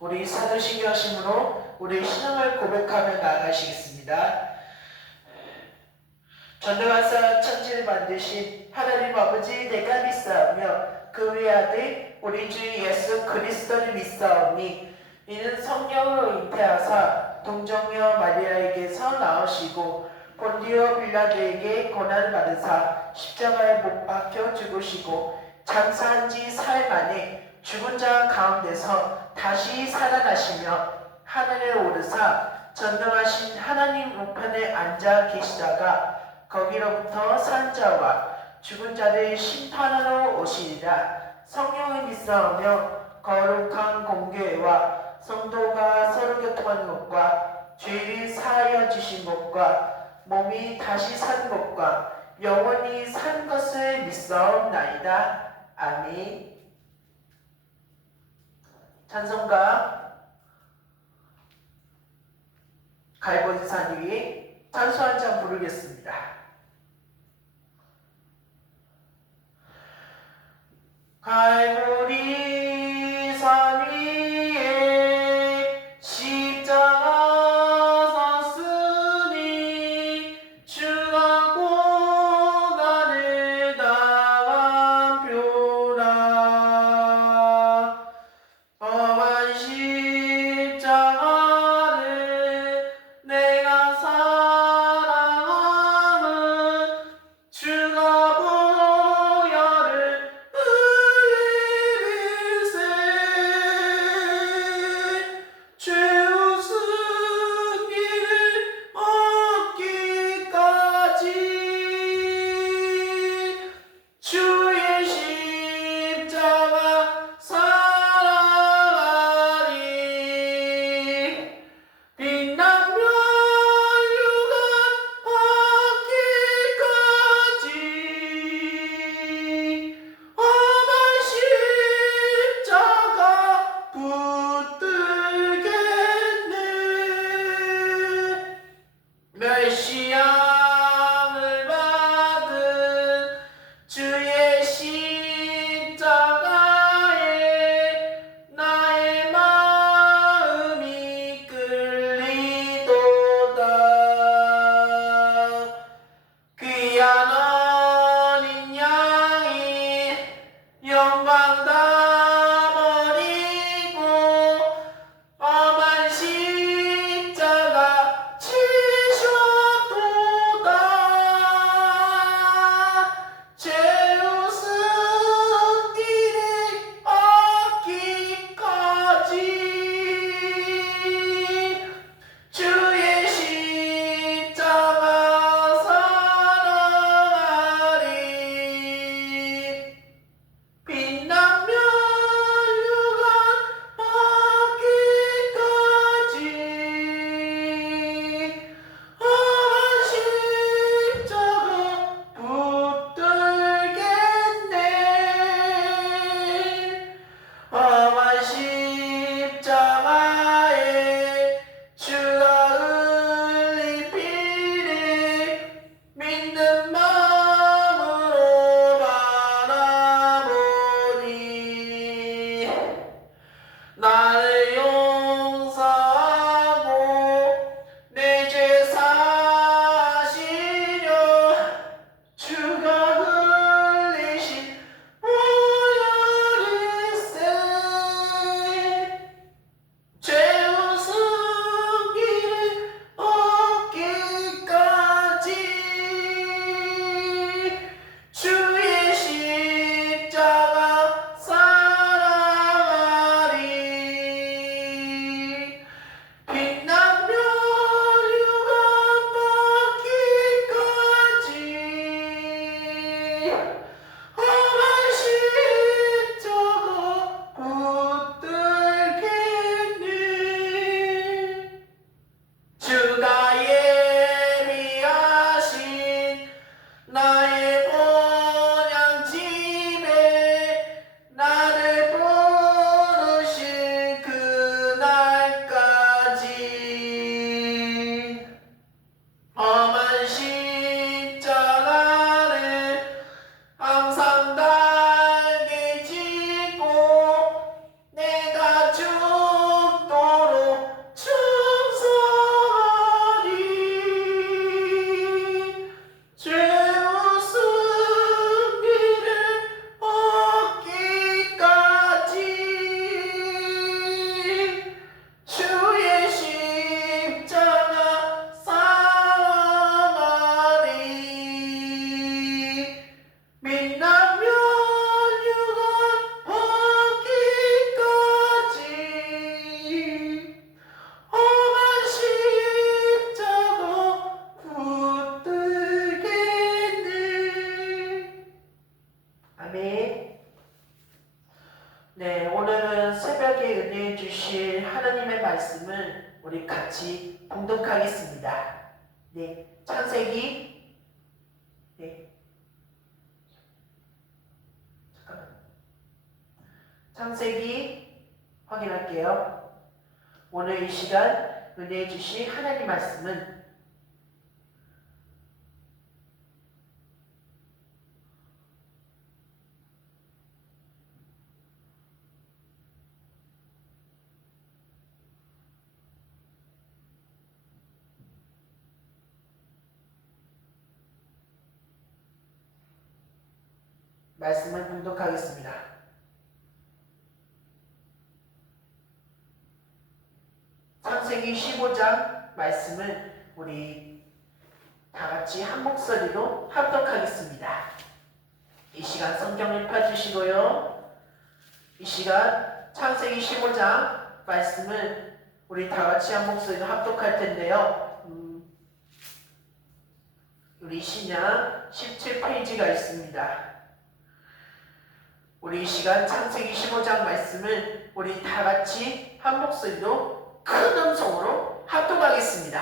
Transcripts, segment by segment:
우리 사도신경 하심으로 우리 신앙을 고백하며 나아가시겠습니다. 전능하사 천지를 만드신 하나님 아버지 내가 믿사오며 그 외아들 우리 주 예수 그리스도를 믿사오니 이는 성령으로 잉태하사 동정녀 마리아에게서 나오시고 본디오 빌라도에게 고난을 받으사 십자가에 못 박혀 죽으시고 장사한 지 사흘 만에 죽은 자 가운데서 다시 살아나시며 하늘에 오르사 전능하신 하나님 우편에 앉아 계시다가 거기로부터 산 자와 죽은 자를 심판하러 오시리라. 성령을 믿사오며 거룩한 공교회와 성도가 서로 교통하는 것과 죄를 사하여 주신 것과 몸이 다시 산 것과 영원히 산 것을 믿사옵나이다. 아멘. 찬송가 갈보리산 위에 찬송 한 장 부르겠습니다. 갈보리산 위에 십자가 섰으니 주가 고난을 당한 표라. 험한 십자가를 내가 사랑함은 주가 보혈을 흘리밀세. 죄 웃음기를 얻기까지 주의 십자가 사랑하리. 빛난 면류관 받기까지 험한 십자가 붙들겠네. 멸시함을 받은 주의 십자가에 나의 마음이 끌리도다. 귀한 어린 양이 영광 다 버리고 험한 십자가 지셨도다. 죄 웃음기를 얻기까지 주의 십자가 사랑하리. 빛난 면류관 받기까지 험한 십자가 붙들겠네. 험한 십자가에 주가 흘린 피를 믿는 마음으로 바라보니 나를 용서하고 내 죄 사시려 주가 흘리신 보혈일세. 죄 웃음기를 얻기까지 주의 십자가 사랑하리. 빛난 면류관 받기까지 험한 십자가 붙들겠네. 주가 예비하신 나의 본향집에 나를 부르실 그날까지 험한 십자가를 항상 달게 지고 내가 죽 말씀을 우리 같이 봉독하겠습니다. 네, 창세기 네, 잠깐만. 창세기 확인할게요. 오늘 이 시간 은혜해 주신 하나님 말씀은 말씀을 봉독하겠습니다. 창세기 15장 말씀을 우리 다 같이 한 목소리로 합독하겠습니다. 이 시간 성경을 펴주시고요. 이 시간 창세기 15장 말씀을 우리 다 같이 한 목소리로 합독할 텐데요. 우리 신약 17페이지가 있습니다. 우리 이 시간 창세기 15장 말씀을 우리 다 같이 한 목소리로 큰 음성으로 합독하겠습니다.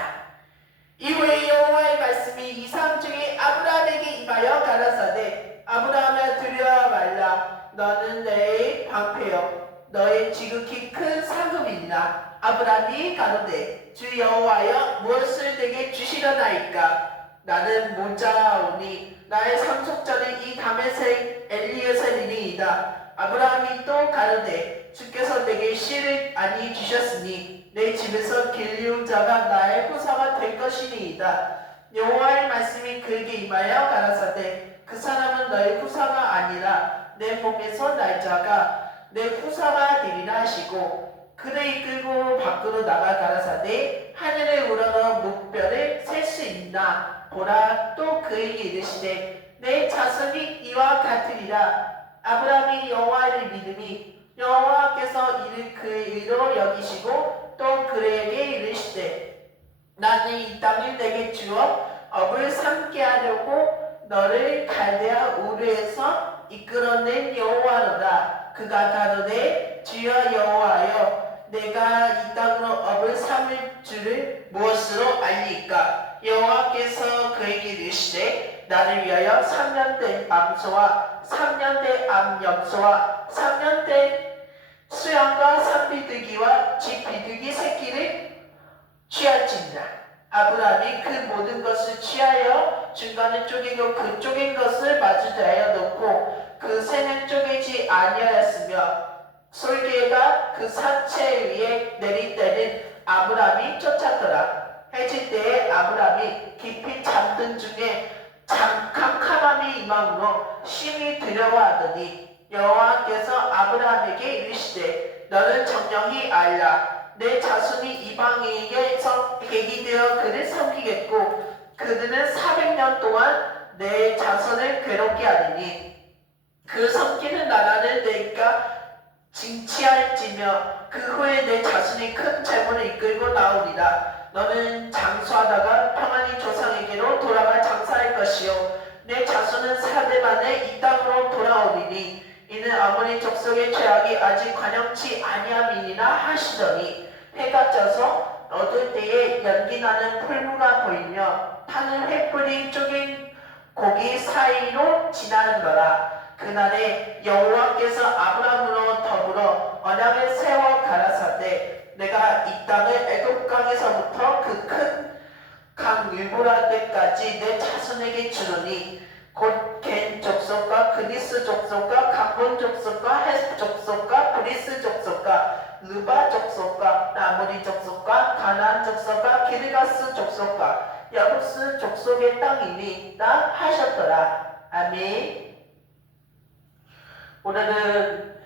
이후에 여호와의 말씀이 이상 중에 아브라함에게 임하여 가라사대 아브라함아 두려워 말라 너는 내 방패여 너의 지극히 큰 상급이니라. 아브라함이 가로되 주 여호와여 무엇을 내게 주시려나이까. 나는 모자오니 나의 상속자는 이 다메섹 엘리에셀이니이다. 아브라함이 또 가로되 주께서 내게 씨를 아니 주셨으니 내 집에서 길리우자가 나의 후사가 될 것이니이다. 여호와의 말씀이 그에게 임하여 가라사대 그 사람은 너의 후사가 아니라 내 몸에서 날 자가 내 후사가 되리라 하시고 그를 이끌고 밖으로 나가 가라사대 하늘에 우러러 목별을 셀 수 있나. 보라 또 그에게 이르시되 내 자손이 이와 같으리라. 아브라함이 여호와를 믿음이 여호와께서 이를 그의 의로 여기시고 또 그에게 이르시되 나는 이 땅을 내게 주어 업을 삼게 하려고 너를 갈대아 우르에서 이끌어낸 여호와로다. 그가 가로되 주여 여호와여 내가 이 땅으로 업을 삼을 줄을 무엇으로 알리까. 여호와께서 그에게 이르시되 나를 위하여 3년 된 암소와 3년 된 암염소와 3년 된 수양과 산비둘기와 쥐비둘기 새끼를 취할지니라. 아브라함이 그 모든 것을 취하여 중간을 쪼개고 그 쪼갠 것을 마주대하여 놓고 그 새는 쪼개지 아니하였으며 솔개가 그 사체 위에 내릴 때는 아브라함이 쫓았더라. 해질 때에 아브라함이 깊이 잠든 중에 캄캄함이 임함으로 심히 두려워하더니 여호와께서 아브라함에게 이르시되 너는 정령히 알라. 내 자손이 이방인에게서 객이 되어 그를 섬기겠고 그들은 400년 동안 내 자손을 괴롭게 하리니 그 섬기는 나라를 내가 징치할지며 그 후에 내 자손이 큰 재물을 이끌고 나오리라. 너는 장수하다가 평안히 조상에게로 돌아가 장사할 것이요 내 자손은 4대 만에 이 땅으로 돌아오리니 이는 아모리 족속의 죄악이 아직 관영치 아니함이니라 하시더니 해가 져서 어두울 때에 연기나는 풀무가 보이며 타는 횃불이 쪼갠 고기 사이로 지나는거라. 그날에 여호와께서 아브라함으로 더불어 언약을 세워 가라사대 내가 이 땅을 애굽강에서부터 그 큰 강 유브라데까지 내 자손에게 주노니 곧 겐 족속과 그니스 족속과 감본 족속과 헷 족속과 브리스 족속과 르바 족속과 나무리 족속과 가나안 족속과 기르가스 족속과 야부스 족속의 땅이니 나 하셨더라. 아멘. 오늘은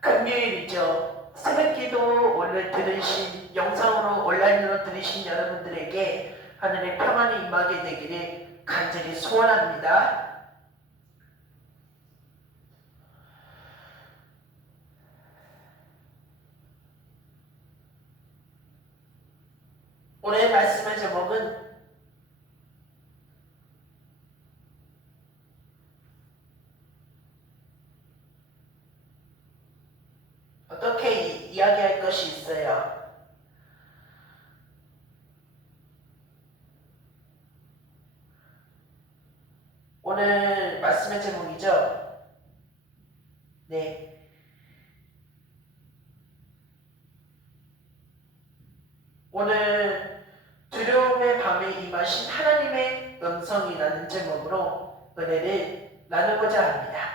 금요일이죠. 새벽기도 오늘 들으신 영상으로 온라인으로 들으신 여러분들에게 하늘의 평안이 임하게 되기를 간절히 소원합니다. 오늘 말씀의 제목은 어떻게 이야기할 것이 있어요? 오늘 말씀의 제목이죠? 네. 오늘 두려움의 밤에 임하신 하나님의 음성이라는 제목으로 은혜를 나누고자 합니다.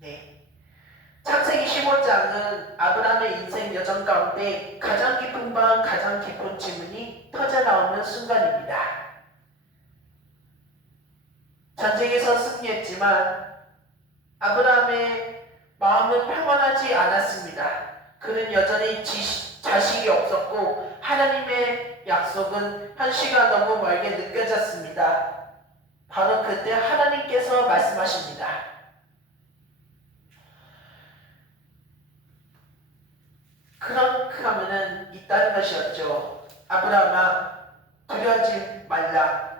네. 창세기 15장은 아브라함의 인생 여정 가운데 가장 깊은 밤, 가장 깊은 질문이 터져 나오는 순간입니다. 전쟁에서 승리했지만 아브라함의 마음은 평안하지 않았습니다. 그는 여전히 자식이 없었고 하나님의 약속은 현실과 너무 멀게 느껴졌습니다. 바로 그때 하나님께서 말씀하십니다. 그렇게 하면은 있다는 것이었죠. 아브라함아, 두려워하지 말라.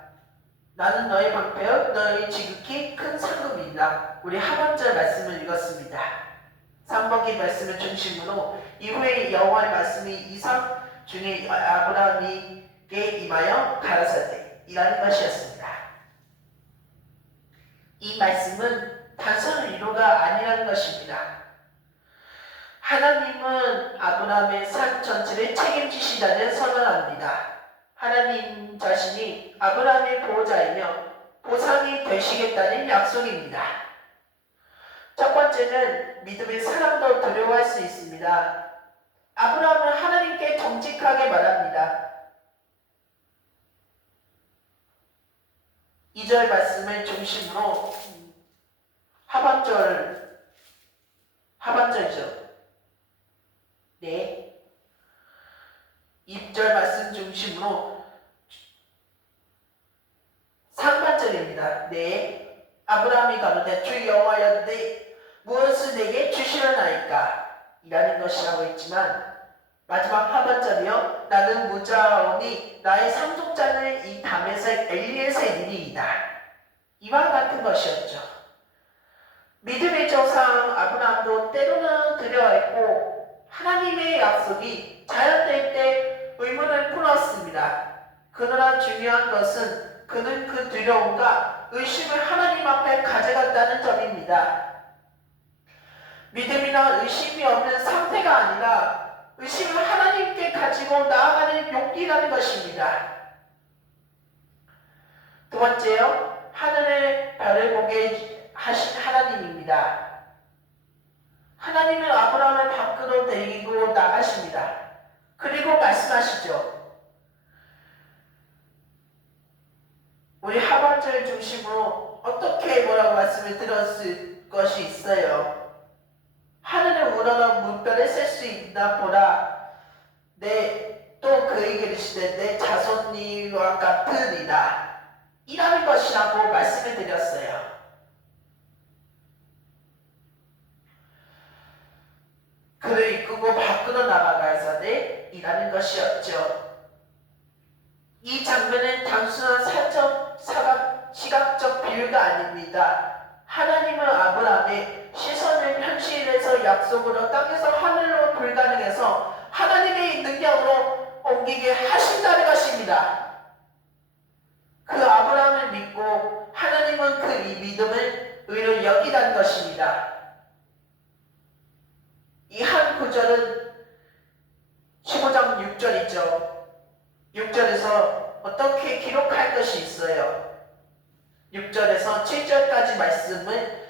나는 너의 방패여 너의 지극히 큰 상급이다. 우리 하반절 말씀을 읽었습니다. 상반기 말씀을 중심으로 이후에 여호와의 말씀이 이삭 중에 아브라함에게 임하여 가라사대 이라는 것이었습니다. 이 말씀은 단순한 위로가 아니라는 것입니다. 하나님은 아브라함의 삶 전체를 책임지시다는 선언합니다. 하나님 자신이 아브라함의 보호자이며 보상이 되시겠다는 약속입니다. 첫 번째는 믿음의 사람도 두려워할 수 있습니다. 아브라함은 하나님께 정직하게 말합니다. 2절 말씀을 중심으로 하반절이죠. 네. 2절 말씀 중심으로 상반절입니다. 네. 아브라함이 가로되 주 여호와여 무엇을 내게 주시려나이까 이라는 것이라고 했지만 마지막 하반절이요. 나는 무자오니 나의 상속자는 이 다메섹 엘리에셀이니이다. 이와 같은 것이었죠. 믿음의 조상 아브라함도 때로는 두려워했고 하나님의 약속이 자연될 때 의문을 풀었습니다. 그러나 중요한 것은 그는 그 두려움과 의심을 하나님 앞에 가져갔다는 점입니다. 믿음이나 의심이 없는 상태가 아니라 의심을 하나님께 가지고 나아가는 용기라는 것입니다. 두 번째요. 하늘의 별을 보게 하신 하나님입니다. 하나님은 아브라함을 밖으로 데리고 나가십니다. 그리고 말씀하시죠. 우리 하반절 중심으로 어떻게 뭐라고 말씀을 들었을 것이 있어요. 하늘을 우러러 물결을 셀 수 있나 보라. 또 그에게 이르시되 내 자손이와 같으리라. 이라는 것이라고 말씀을 드렸어요. 그를 이끌고 밖으로 나가가사대 이라는 것이었죠. 이 장면은 단순한 시각적 비유가 아닙니다. 하나님은 아브라함의 시선을 현실에서 약속으로 땅에서 하늘로 불가능해서 하나님의 능력으로 옮기게 하신다는 것입니다. 그 아브라함을 믿고 하나님은 그 이 믿음을 의로 여기다는 것입니다. 이 한 구절은 15장 6절이죠. 6절에서 어떻게 기록할 것이 있어요. 6절에서 7절까지 말씀을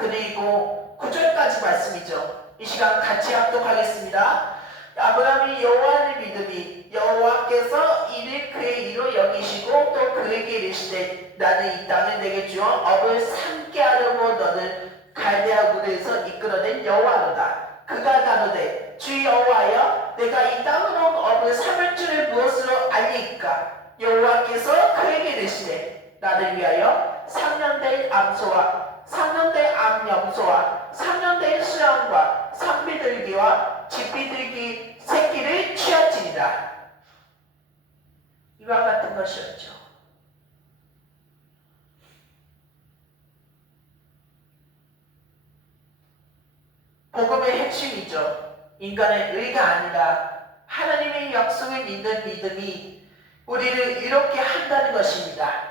그리고 9절까지 말씀이죠. 이 시간 같이 합독하겠습니다. 아브라함이 여호와를 믿으니 여호와께서 이를 그의 이로 여기시고 또 그에게 이르시되 나는 이 땅을 내게 주어 업을 삼게 하려고 너를 갈대아 우르에서 이끌어낸 여호와로다. 그가 가로되 주 여호와여 내가 이 땅으로 업을 삼을 줄을 무엇으로 알리까? 여호와께서 그에게 이르시되 나를 위하여 3년 된 암소와 3년 된 암염소와 3년 된 수양과 산비둘기와 집비둘기 새끼를 취하지니라. 이와 같은 것이었죠. 복음의 핵심이죠. 인간의 의가 아니라 하나님의 약속을 믿는 믿음이 우리를 이렇게 한다는 것입니다.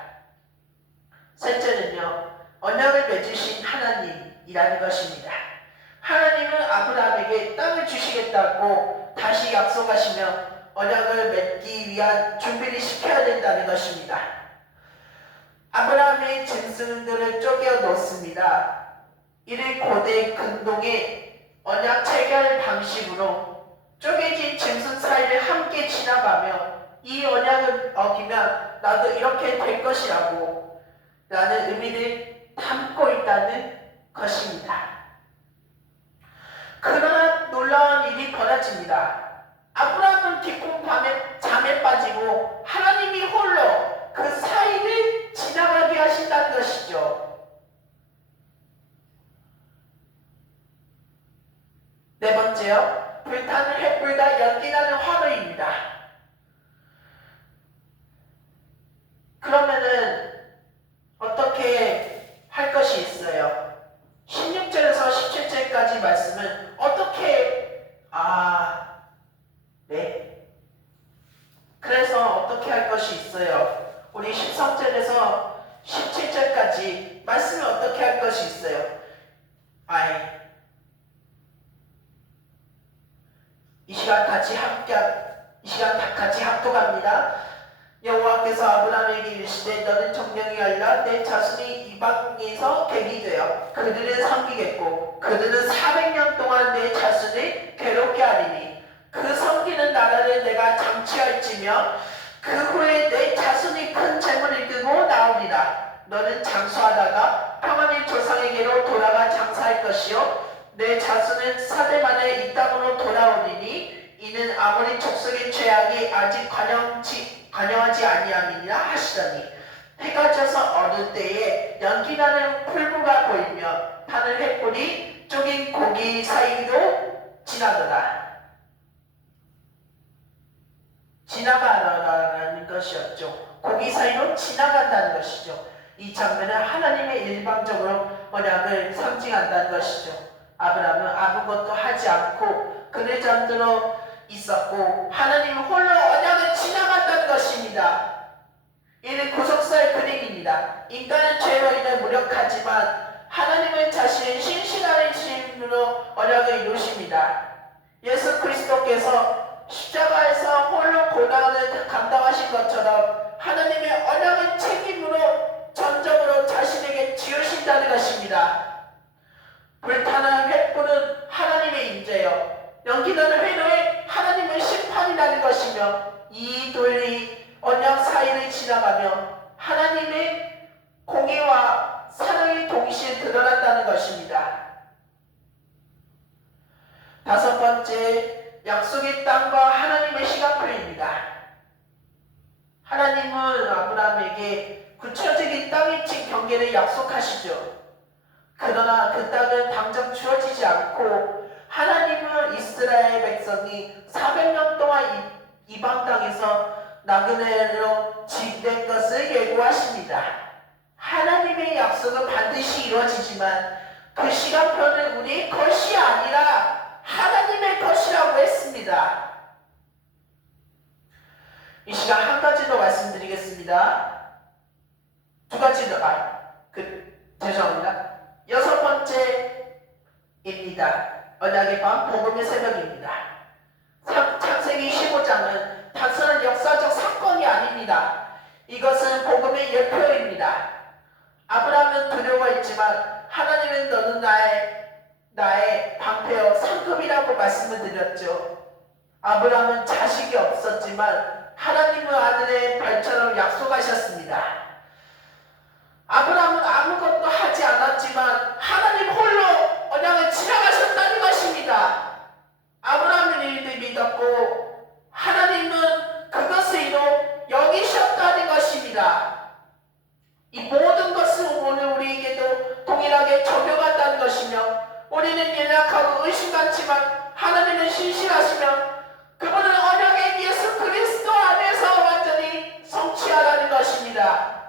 셋째는요, 언약을 맺으신 하나님이라는 것입니다. 하나님은 아브라함에게 땅을 주시겠다고 다시 약속하시며 언약을 맺기 위한 준비를 시켜야 된다는 것입니다. 아브라함의 짐승들을 쪼개 놓습니다. 이를 고대 근동의 언약 체결 방식으로 쪼개진 짐승 사이를 함께 지나가며 이 언약을 어기면 나도 이렇게 될 것이라고 라는 의미를 담고 있다는 것입니다. 그러나 놀라운 일이 벌어집니다. 아브라함은 뒷공 잠에 빠지고 하나님이 홀로 그 사이를 지나가게 하신다는 것이죠. 네 번째요, 불타는 횃불과 연기나는 화로입니다. 그러면은 어떻게 할 것이 있어요? 16절에서 17절까지 말씀은 어떻게 그래서 어떻게 할 것이 있어요? 우리 13절에서 17절까지 말씀을 어떻게 할 것이 있어요? 이 시간 같이 합독합니다. 여호와께서 아브라함에게 이르시되 너는 정령이 아니라 내 자손이 이방에서 객이 되어 그들을 섬기겠고 그들은 400년 동안 내 자손을 괴롭게 하리니 그 섬기는 나라를 내가 장치할지며 그 후에 내 자손이 큰 재물을 들고 나오리라. 너는 장수하다가 평안의 조상에게로 돌아가 장사할 것이요 내 자손은 사대 만에 이 땅으로 돌아오리니 이는 아무리 족속의 죄악이 아직 관영하지 아니함이니라 하시더니 해가 져서 어두울 때에 연기나는 풀무가 보이며 하늘 횃불이 쪼긴 고기 사이로 지나더라. 지나가라는 것이었죠. 고기 사이로 지나간다는 것이죠. 이 장면은 하나님의 일방적으로 언약을 상징한다는 것이죠. 아브라함은 아무것도 하지 않고 그늘 잠들어 있었고 하나님은 홀로 언약을 지나갔다는 것입니다. 이는 구속사의 그림입니다. 인간은 죄로 인해 무력하지만 하나님은 자신의 신실한 힘으로 언약을 이루십니다. 예수 그리스도께서 십자가에서 홀로 고난을 감당하신 것처럼 하나님의 언약을 책임으로 전적으로 자신에게 지으신다는 것입니다. 불타는 횃불은 하나님의 임재요 연기나는 회로에 하나님의 심판이라는 것이며 이 돌이 언약 사이를 지나가며 하나님의 공의와 사랑이 동시에 드러난다는 것입니다. 다섯 번째, 약속의 땅과 하나님의 시간표입니다. 하나님은 아브라함에게 구체적인 땅의 경계를 약속하시죠. 그러나 그 땅은 당장 주어지지 않고 하나님은 이스라엘 백성이 400년 동안 이방 땅에서 나그네로 지낸 것을 예고하십니다. 하나님의 약속은 반드시 이루어지지만 그 시간표는 우리의 것이 아니라 하나님의 것이라고 했습니다. 이 시간 한 가지 더 말씀드리겠습니다. 두 가지 더 죄송합니다. 여섯 번째입니다. 언약의 밤 복음의 새벽입니다. 창세기 15장은 단순한 역사적 사건이 아닙니다. 이것은 복음의 예표입니다. 아브라함은 두려워했지만 하나님은 너는 나의 방패여 상급이라고 말씀을 드렸죠. 아브라함은 자식이 없었지만 하나님은 아들의 별처럼 약속하셨습니다. 아브라함은 아무것도 하지 않았지만 하나님 홀로 언약을 지나가셨다는 것입니다. 아브라함은 이를 믿었고 하나님은 그것을 이루 여기셨다는 것입니다. 이 모든 것은 오늘 우리에게도 동일하게 적용한다는 것이며 우리는 연약하고 의심같지만 하나님은 신실하시며 그분은 언약의 예수 그리스도 안에서 완전히 성취하라는 것입니다.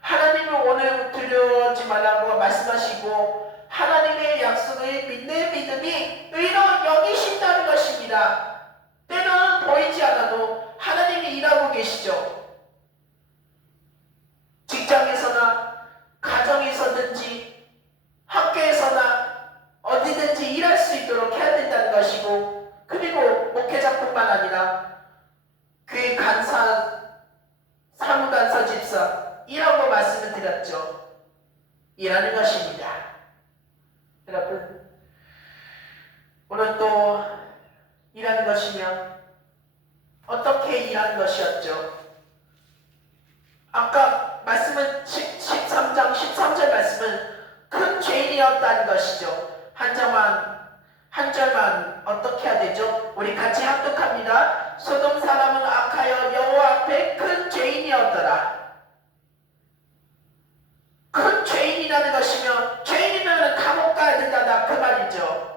하나님은 오늘 두려워하지 말라고 말씀하시고 하나님의 약속을 믿는 것입니다. 때는 보이지 않아도 하나님이 일하고 계시죠. 직장에서나 가정에서든지 학교에서나 어디든지 일할 수 있도록 해야 된다는 것이고, 그리고 목회자뿐만 아니라 교회 간사, 사무간사, 집사 이라고 말씀을 드렸죠. 일하는 것입니다. 여러분, 오늘 또 일하는 것이면 어떻게 일하는 것이었죠? 아까 말씀은 13장 13절 말씀은 큰 죄인이었다는 것이죠. 한 절만 어떻게 해야 되죠? 우리 같이 합독합니다. 소돔 사람은 악하여 여호와 앞에 큰 죄인이었더라. 큰 죄인이라는 것이면, 죄인이면 감옥 가야 된다, 그 말이죠.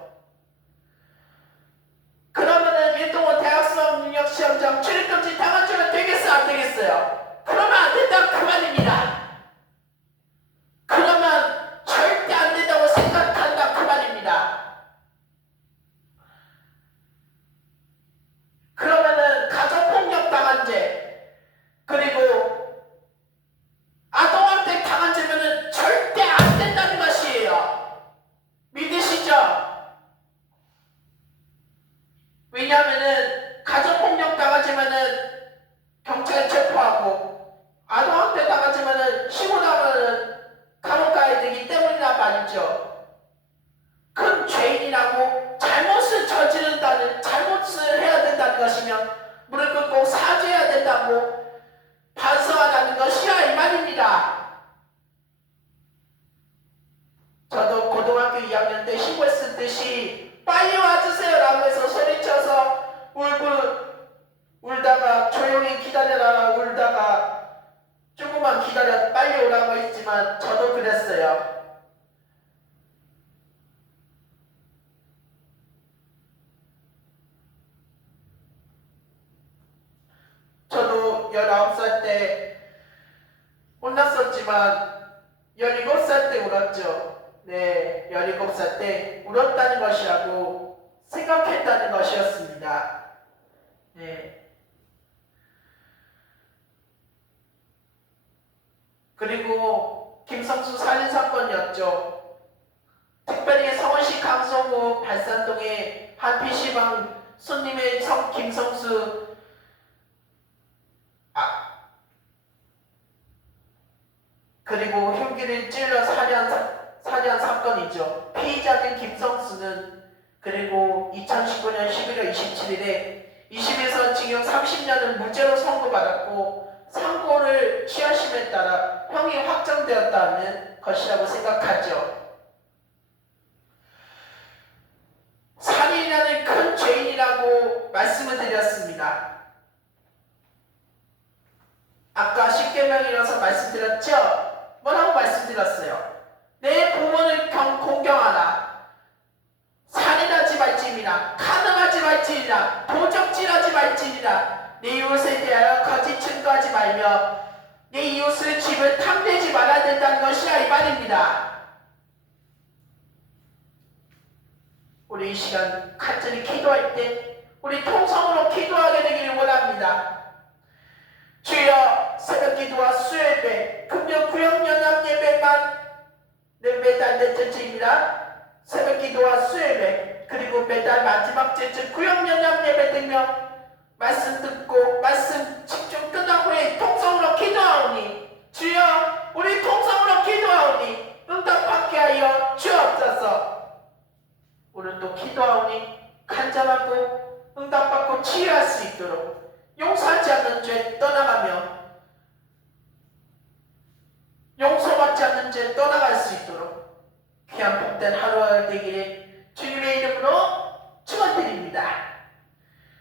그러면은 일동원 대학수업 능력시험장 출입금지 당한주면 되겠어요, 안 되겠어요? 그러면 안 된다, 그 말입니다. 그러면 절대 안 된다고 생각한다, 그 말입니다. 그러면은 가정폭력 당한 죄, 그리고 아동학대 당한 죄면은 절대 안 된다는 것이에요. 믿으시죠? 왜냐하면은 가정폭력 당하지면은 경찰에 체포하고, 아동학대 당하지면은 신고 나면은 감옥 가야 되기 때문이란 말이죠. 큰 죄인이라고 잘못을 저지른다는, 잘못을 해야 된다는 것이면 무릎 꿇고 사죄해야 된다고 반성하라는 것이야, 이 말입니다. 저도 고등학교 2학년 때 신고했듯이 빨리 와주세요 라고 해서 소리쳐서 울다가 조용히 기다려라 울다가 조금만 기다려 빨리 오라고 했지만 저도 그랬어요. 저도 19살 때 혼났었지만 17살 때 울었죠. 네, 17살 때 울었다는 것이라고 생각했다는 것이었습니다. 네. 그리고 김성수 살인사건이었죠. 특별히 서울시 강서구 발산동의 한 PC방 손님의 김성수 그리고 흉기를 찔러 살해한 사건이죠. 피의자인 김성수는 그리고 2019년 11월 27일에 20에서 징역 30년을 무죄로 선고받았고, 상고를 취하심에 따라 형이 확정되었다는 것이라고 생각하죠. 살인이라는 큰 죄인이라고 말씀을 드렸습니다. 아까 10계명이라서 말씀드렸죠? 뭐라고 말씀드렸어요? 내 부모를 공경하라. 살인하지 말지니라. 간음하지 말지니라. 도적질하지 말지니라. 내 이웃에 대하여 거짓 증거하지 말며 내 이웃의 집을 탐내지 말아야 된다는 것이야, 이 말입니다. 우리 이 시간 간절히 기도할 때 우리 통성으로 기도하게 되기를 원합니다. 주여, 새벽기도와 수요예배, 금요 구역연합예배만 매달 넷째 주입니다. 새벽기도와 수요예배, 그리고 매달 마지막 주일 구역연합예배 되며 말씀 듣고 말씀 집중 끝난 후에 통성으로 기도하오니, 주여 우리 통성으로 기도하오니 응답받게 하여 주옵소서. 오늘 또 기도하오니 간절하고 응답받고 치유할 수 있도록 용서하지 않는 죄 떠나가며 용서받지 않는 죄 떠나갈 수 있도록 귀한 복된 하루가 되기를 주님의 이름으로 축원드립니다.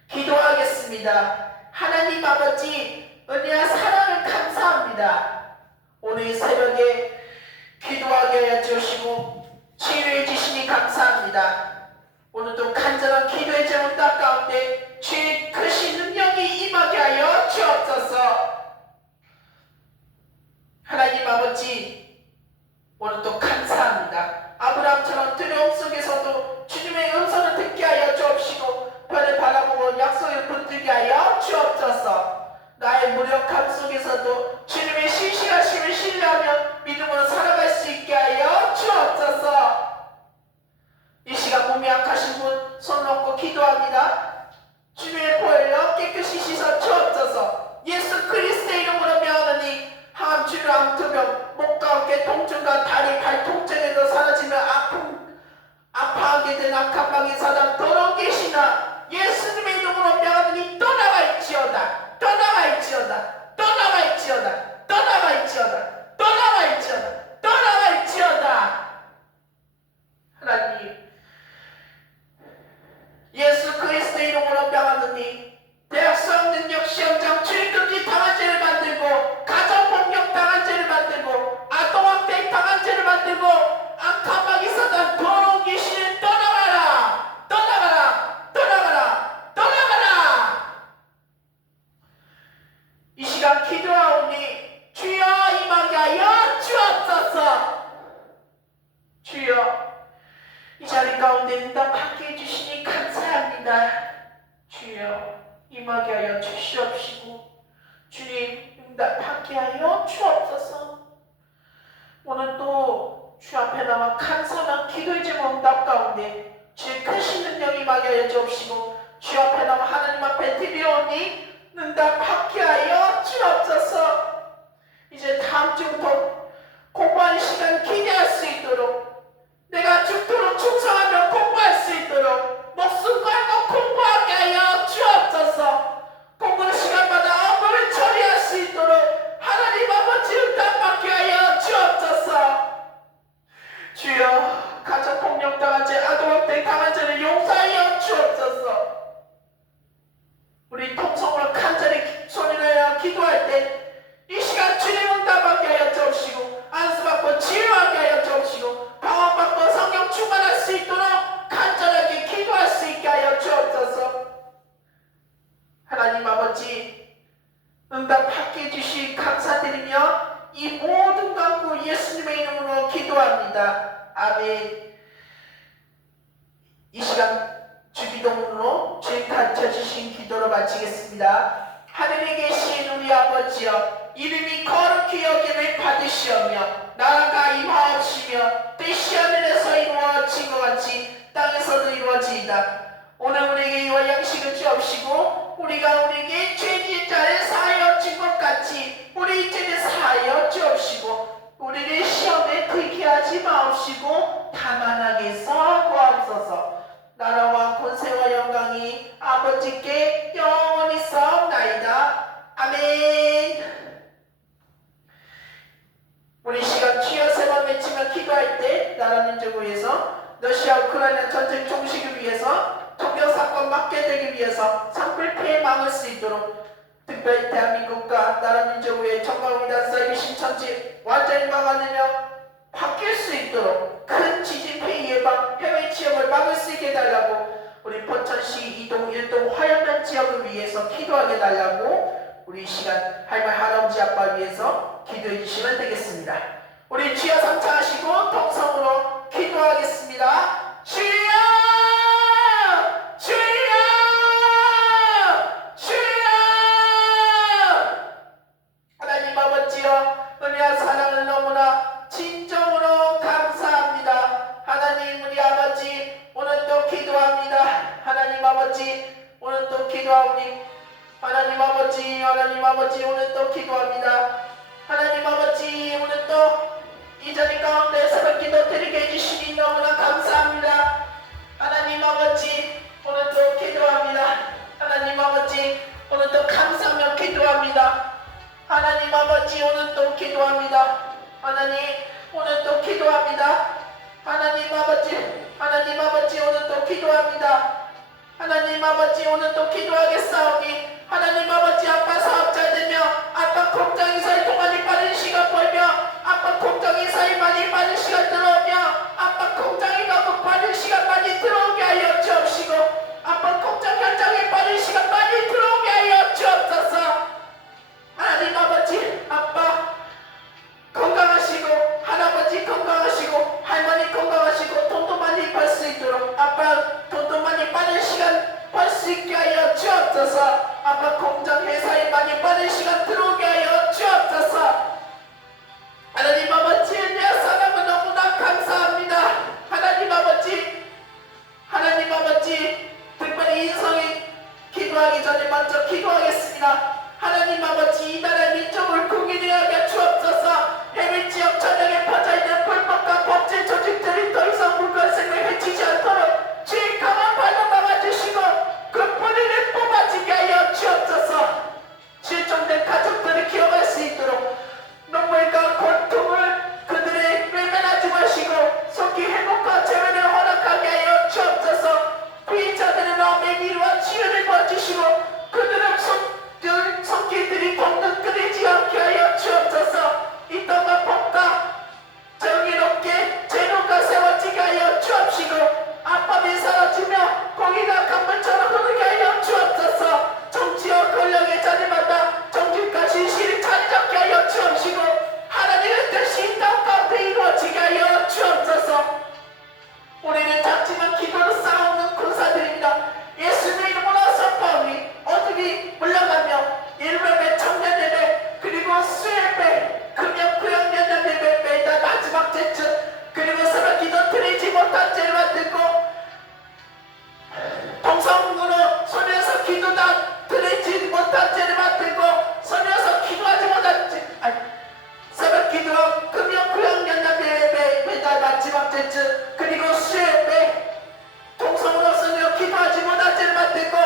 기도하겠습니다. 하나님 아버지, 은혜와 사랑을 감사합니다. 오늘 새벽에 기도하게 하여 주시고 치유해 주시니 감사합니다. 오늘도 간절한 기도의 제목 가운데 주의 크신 능력이 임하게 하여 주옵소서. 하나님 아버지, 오늘도 감사합니다. 아브라함처럼 두려움 속에서도 주님의 음성을 듣게 하여 주옵시고 별의 바람 있게 하여 주옵소서. 나의 무력함 속에서도 주님의 신실하심을 신뢰하며 믿음으로 살아갈 수 있게 하여 주옵소서. 이 시간 몸이 약하신 분 손 놓고 기도합니다. 주님의 보혈로 깨끗이 씻어 주옵소서. 예수 그리스도의 이름으로 명하노니 항암 치료 암투병 목과 어깨 통증과 다리 발 통증에도 사라지며 아파하게 된 악한 마귀 사단 돌아오계시나 예수님의 이름으로 명하노니 떠나갈지어다 떠나갈지어다 떠나갈지어다 떠나갈지어다 떠나갈지어다 떠나갈지어다. 하나님 예수 그리스도의 이름으로 명하노니 대학 수학 능력 시험장 출금지 당한 죄를 만들고 가정폭력 당한 죄를 만들고 아동학대 당한 죄를 만들고 악한 마귀 사단 더러운 귀신을 떠나가라 떠나가라 떠나가라 떠나가라. 이 시간 기도하오니 주여 임하게 하여 주옵소서. 주여 이 자리 가운데 응답하게 해주시니 감사합니다. 주여 임하게 하여 주시옵시고 주님 응답하게 하여 주옵소서. 오늘 또 주 앞에 나와 감사한 기도의 제목 응답 가운데 주의 크신 능력이 임하게 하여 주옵시고 주 앞에 나와 하나님 앞에 드려오니 응답하게 하여 주옵소서. 이제 다음 주부터 공부하는 시간 기대할 수 있도록 내가 죽도록 충성하며 공부할 수 있도록 목숨 걸고 공부하게 하여 주옵소서. 공부 시간마다 업무를 처리할 수 있도록 하나님 아버지 응답받게 하여 주옵소서. 주여 가정폭력 당한 죄 아동학대 당한 죄를 용서하여 주옵소서. 우리 통성으로 간절히 손을 내어 기도할 때 이 시간 주님 응답받게 하여 주옵시고 안수받고 치유하게 하여 주옵시고 방언받고 성령 충만할 수 있도록 간절하게 기도할 수 있게 하여 주옵소서. 하나님 아버지 응답하게 해주시 감사드리며 이 모든 간구 예수님의 이름으로 기도합니다. 아멘. 이 시간 주기도문으로 주님 가르쳐주신 기도로 마치겠습니다. 하늘에 계신 우리 아버지여 이름이 거룩히 여김을 받으시오며 나라가 임하옵시며 뜻이 하늘에서 이루어진 것 같이 땅에서도 이루어지이다. 오늘 우리에게 이와 양식을 주옵시고 우리가 우리에게 죄진 자를 사하여 준 것 같이 우리 죄를 사하여 주옵시고 우리를 시험에 들게 하지 마옵시고 다만 악에서 구하옵소서. 나라와 권세와 영광이 아버지께 영원히 싸움나이다. 아멘. 우리 시간 주여 세 번 외치며 기도할 때 나라 민족을 위해서 러시아 우크라이나 전쟁 종식을 위해서 종교사건 막게 되기 위해서 산불 피해 막을 수 있도록 특별히 대한민국과 나라 민족을 위해 정광위단 사이비 신천지 완전히 막아내며 바뀔 수 있도록 큰 지진 피해 예방 해외 지역을 막을 수 있게 해달라고 우리 포천시 이동 일동 화염면 지역을 위해서 기도하게 해달라고 우리 이 시간 할머니 할아버지 아빠 위해서 기도해 주시면 되겠습니다. 우리 주여 삼창하시고 동성으로 기도하겠습니다. 주여 주여 주여. 하나님 아버지여 은혜와 사랑을 너무나 진정으로 감사합니다. 하나님 우리 아버지 오늘 또 기도합니다. 하나님 아버지 오늘 또 기도하오니 하나님 아버지 오늘 또 기도합니다. 하나님 아버지 오늘 또 이 자리 가운데 새벽 기도 드리게 해주시니 너무나 감사합니다. 하나님 아버지 오늘 또 기도합니다. 하나님 아버지 오늘 또 감사하며 기도합니다. 하나님 아버지 오늘 또 기도합니다. 하나님 오늘 또 기도합니다. 하나님 아버지 오늘 또 기도합니다. 하나님 아버지 오늘 또 기도하겠사오니 하나님 아버지 아빠 사업자 되며 아빠 공장에서의 동안이 빠른 시간 벌며 아빠 공장에서의 많이 빠른 시간 들어오며 아빠 공장에 가고 빠른 시간 많이 들어오게 하여 주옵시고 아빠 공장 현장에 빠른 시간 많이 들어오게 하여 주옵소서. 하나님 아버지 아빠 건강하시고 할아버지 건강하시고 할머니 건강하시고 돈도 많이 벌 수 있도록 아빠 돈도 많이 빠른 시간 벌 수 있게 하여 주옵소서. 아빠 공장 회사에 많이 빠른 시간 들어오게 하여 주옵소서. 하나님 아버지, 내 사랑은 너무나 감사합니다. 하나님 아버지, 하나님 아버지, 특별히 인성이 기도하기 전에 먼저 기도하겠습니다. 하나님 아버지, 이 나라 민족을 국민이 하게 주옵소서. 해외 지역 전역에 퍼져있는 불법과 법제 조직들이 더 이상 물건생을 해치지 않도록 주의 강한 발로 막아주시고 그 뿌리를 뽑아지게 하여 주옵소서. 실종된 가족들을 기억할 수 있도록 눈물과 고통을 그들의 외면하지 마시고 속히 행복과 재회를 허락하게 하여 주옵소서. 피의자들의 마음의 위로와 치유를 도와주시고 그들의 손길들이 걷는 끊이지 않게 하여 주옵소서. 이 땅과 법과 정의롭게 제도가 세워지게 하여 주옵시고 압법이 사라지며 공의가 강물처럼 흐르게 하여 주옵소서. 정치와 권력의 자리마다 정직과 진실이 자리 잡게 하여 주옵시고 하나님의 뜻이 이 땅 가운데 이루어지게 하여 주옵소서. 우리는 작지만 기도로 싸우는 군사들입니다. 예수님의 이름으로 선포하오니 어둠이 물러가며 일곱의 청년예배 그리고 수예배 금연구역연합예배 매달 마지막 제쯤 그리고 새벽 기도 드리지 못한 죄를 만들고 동성으로 손에서 기도다 드리지 못한 죄를 만들고 손에서 기도하지 못한 죄 새벽 기도 금연구역연합예배 매달 마지막 제쯤 그리고 수예배 동성으로 손으로 기도하지 못한 죄를 만들고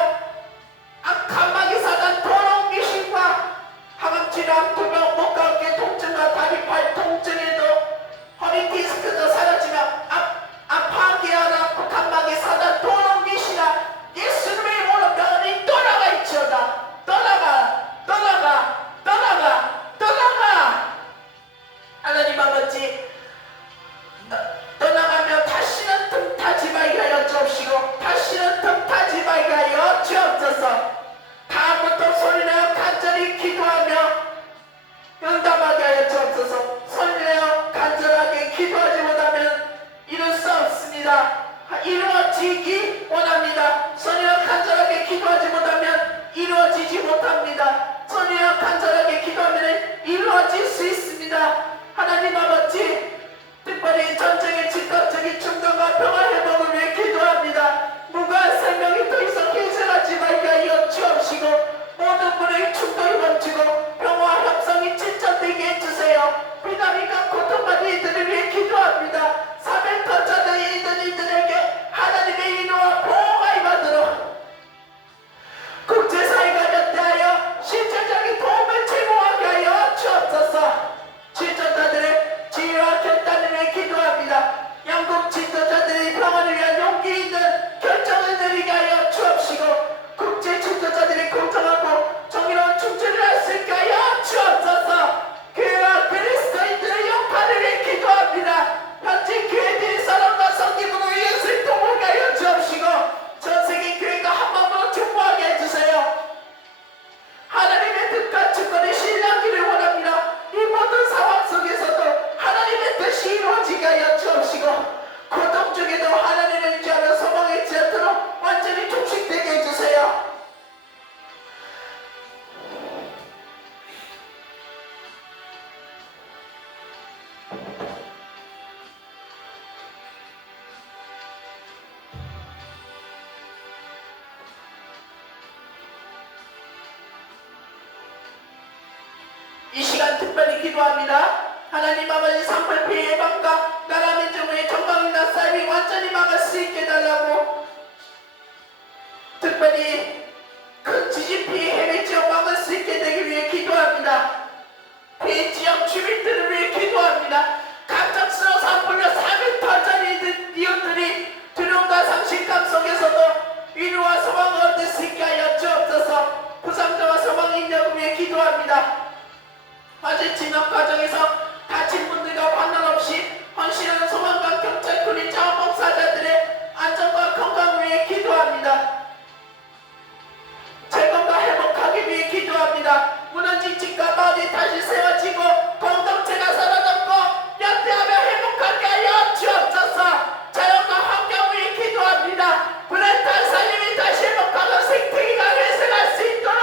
감마기 사단 도롱 귀신과 항암치료 두명 목과 어깨 통증과 다리팔 통증에도 허리 디스크도 사라지며 아파하게 하라 감마기 사단 도롱 귀신아 예수님의 이름으로 병원이 떠나가 있지어다. 떠나가 떠나가 떠나가 떠나가. 하나님 아버지 떠나가며 다시는 틈타지 말게 하여 주옵시고 다시는 틈타지 말게 하여 주옵소서. 다음부터 소리내어 간절히 기도하며 응답하게 하여 주옵소서. 소리내어 간절하게 기도하지 못하면 이룰 수 없습니다. 이루어지기 원합니다. 소리내어 간절하게 기도하지 못하면 이루어지지 못합니다. 소리내어 간절하게 기도하면 이루어질 수 있습니다. 하나님 아버지, 특별히 전쟁의 즉각적인 중단과 평화 회복을 위해 기도합니다. 무고한 생명이 더 이상 희생하지 말게 하여 주옵시고 모든 불의 충돌이 멈추고 평화와 협상이 진전되게 해주세요. 비난이가 고통받는 이들을 위해 기도합니다. 사백 터져는 이들에게 하나님의 인도와 보호가 임하도록 국제사회가 연대하여 실질적인 도움을 제공하게 하여 주옵소서. 지도자들의 지혜와 결단을 위해 기도합니다. 영국 지도자들의 평화를 위한 용기 있는 결정을 내리게 하여 주옵시고 국제 지도자들이 공정하고 정의로운 충실을 할 수 있게 하여 주옵소서. 교회와 그리스도인들의 영파를 위해 기도합니다. 현재 교회들이 사랑과 성김으로 이웃을 돕게 하여 주옵시고 전세계 교회가 한마음으로 중보하게 해주세요. 하나님의 뜻과 주권이 신뢰하기를 원합니다. 이 모든 상황 속에서도 하나님의 뜻이 이루어지게 하여 주옵시고 고통 중에도 하나님을 의지하며 소망하지 않도록 완전히 종식되게 해주세요. 이 시간 특별히 기도합니다. 하나님 아버지 산불 피해 예방과 나라 민족의 정강이나 삶이 완전히 막을 수 있게 해달라고 특별히 큰 지진 피해 해외 지역 막을 수 있게 되기 위해 기도합니다. 피해 지역 주민들을 위해 기도합니다. 갑작스러운 산불로 4m짜리 이웃들이 두려움과 상실감 속에서도 위로와 소망을 얻을 수 있게 하여 주옵소서. 부상자와 소망 인력을 위해 기도합니다. 화재 진압 과정에서 다친 분들과 관련없이 헌신하는 소방관, 경찰, 군인, 자원봉사자들의 안전과 건강을 위해 기도합니다. 재건과 회복하기 위해 기도합니다. 무너진 집과 마을이 다시 세워지고 공동체가 살아남고 연대하며 회복하게 하여 주옵소서. 자연과 환경 위해 기도합니다. 불의 탄 살림이 다시 회복하고 생태계가 회생할 수 있도록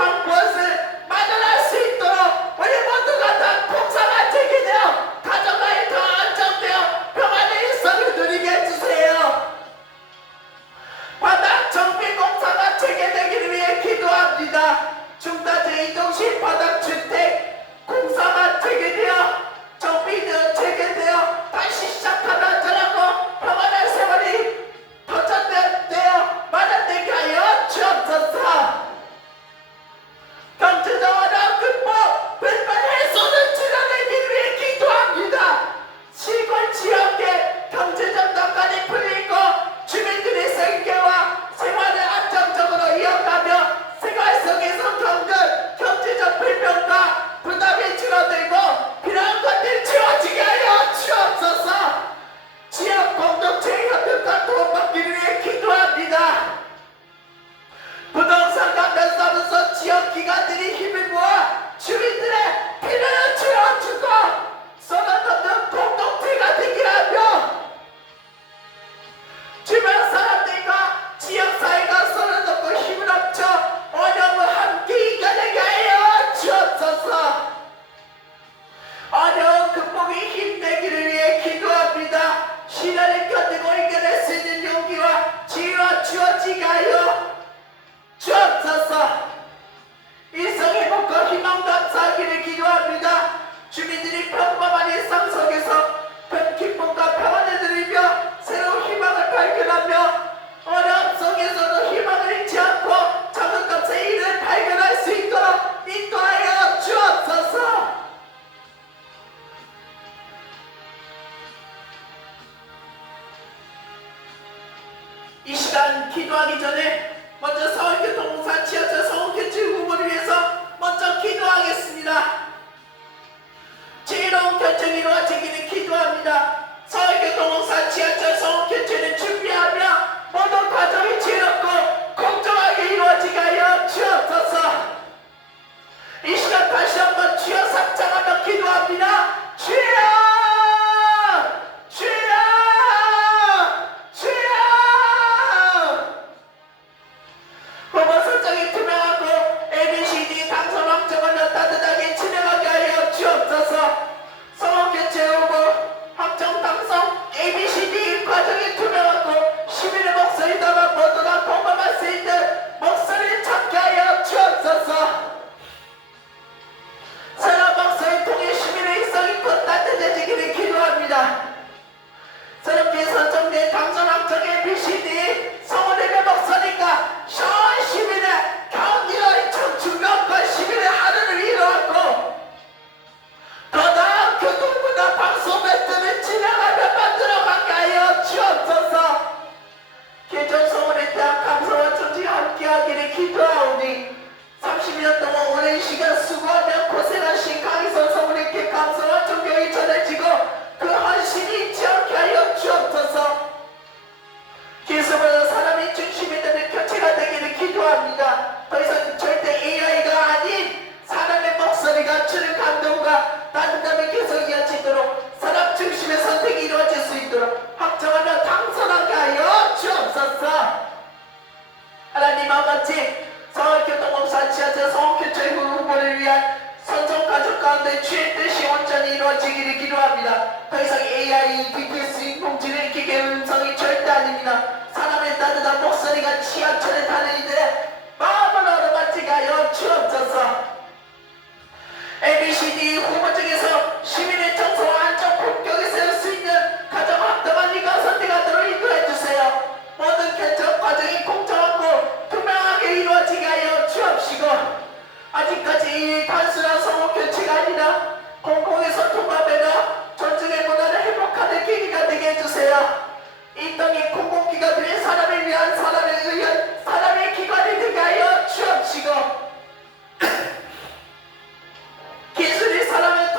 소망 무엇을 마련할 수 있도록 우리 모두가 다 봉사가 되게 되어 가정과의 더 안정되어 평안의 일상을 누리게 해주세요. 바닥 정비 공사가 재개되기를 위해 기도합니다. 중다제 이동식 바닥주택 공사가 재개되어 정비되어 재개되어 다시 시작하면 저라고 평안한 세월이 도전되어 마련되게 하여 주옵소서. 경제적 어려움 극복 불만 해소를 지원하기를 위해 기도합니다. 시골 지역의 경제적 난관이 풀리고 주민들의 생계와 생활을 안정적으로 이어가며 생활 속에서 겪는 경제적 불평과 부담이 줄어들고 필요한 것들 채워지게 하여 주옵소서. 지역 공동체 협력과 도움받기를 위해 기도합니다. 부동산 감변사무소 지역 기관들이 힘을 모아 주민들의 필요를 채워주고 쏟아놓는 공동체가 되게 하며 주변 사람들과 지역사회가 쏟아놓고 힘을 합쳐 어려움을 함께 이겨내게 하여 주옵소서. 어려움 극복이 힘내기를 위해 기도합니다. 시련을 견디고 이겨낼 수 있는 용기와 지혜가 주어지게 하여 주옵소서. 일상회복과 희망 감사하기를 기도합니다. 주민들이 평범한 일상 속에서 기쁨과 평안을 누리며 새로운 희망을 발견하며 어려움 속에서도 희망을 잃지 않고 작은 것의 일을 발견할 수 있도록 인도하여 주옵소서. 이 시간 기도하기 전에 먼저 서울교통공사 지하철 성원캐치 후보를 위해서 먼저 기도하겠습니다. 지혜로운 결정이 이루어지기를 기도합니다. 서울교통공사 지하철 성원캐치를 준비하며 모든 과정이 지혜롭고 공정하게 이루어지게 하여 주옵소서. 이 시간 다시 한번 주여 상장하며 기도합니다. 주여! 주여! 주여! 후보 설정이 투명하고 ABCD 당선 확정을 따뜻하게 진행하게 하여 주옵소서. 성원교체 후보 확정 당선 ABCD 과정이 투명하고 시민의 목소리 담아 모두가 공감할 수 있는 목소리를 찾게 하여 주옵소서. 새로운 목소리 통해 시민의 일상이 곧 따뜻해지기를 기도합니다. 새롭게 선정된 당선 확정 ABCD 성원의 목소리가 시원 시민의 경기의 청춘과 시민의 하루를 이루었고 더 나은 교통문화 방송 매트를 진행하며 만들어가게 하여 주옵소서. 기존 성원에 대한 감사와 존중이 함께하기를 기도하오니 30년 동안 오랜 시간 수고하며 고생하신 강희선 성원에게 감사와 존경이 전해지고 그 헌신이 잊지 않게 하여 주옵소서. 기술보다 사람이 중심이 되는 교체가 되기를 기도합니다. 더 이상 절대 AI가 아닌 사람의 목소리가 주는 감동과 따뜻함이 계속 이어지도록 사람 중심의 선택이 이루어질 수 있도록 확정하며 당선하게 하여 주옵소서. 하나님 아버지, 서울교통공사 지하철 성원교체 후보를 위한 선정가족 가운데 주의 뜻이 온전히 이루어지기를 기도합니다. 더 이상 AI, BTS, 인공지능, 기계 음성이 절대 아닙니다. 사람의 따뜻한 목소리가 지하철에 타는 이들의 마음을 얻어맞게 하여 주옵소서. ABCD 후보 중에서 시민의 정서와 안전 품격을 세울 수 있는 가장 합당한 이가 선택하도록 인도해주세요. 모든 결정 과정이 공정하고 투명하게 이루어지게 하여 주옵시고 아직까지 단순한 성원 교체가 아니라 공공에서 통합해라 존중의 문화를 회복하는 계기가 되게 해주세요. 이 땅이 공공기관 위해 사람을 위한 사람을 위한 사람의 기관이 되게 하여 주옵시고 기술이 사람을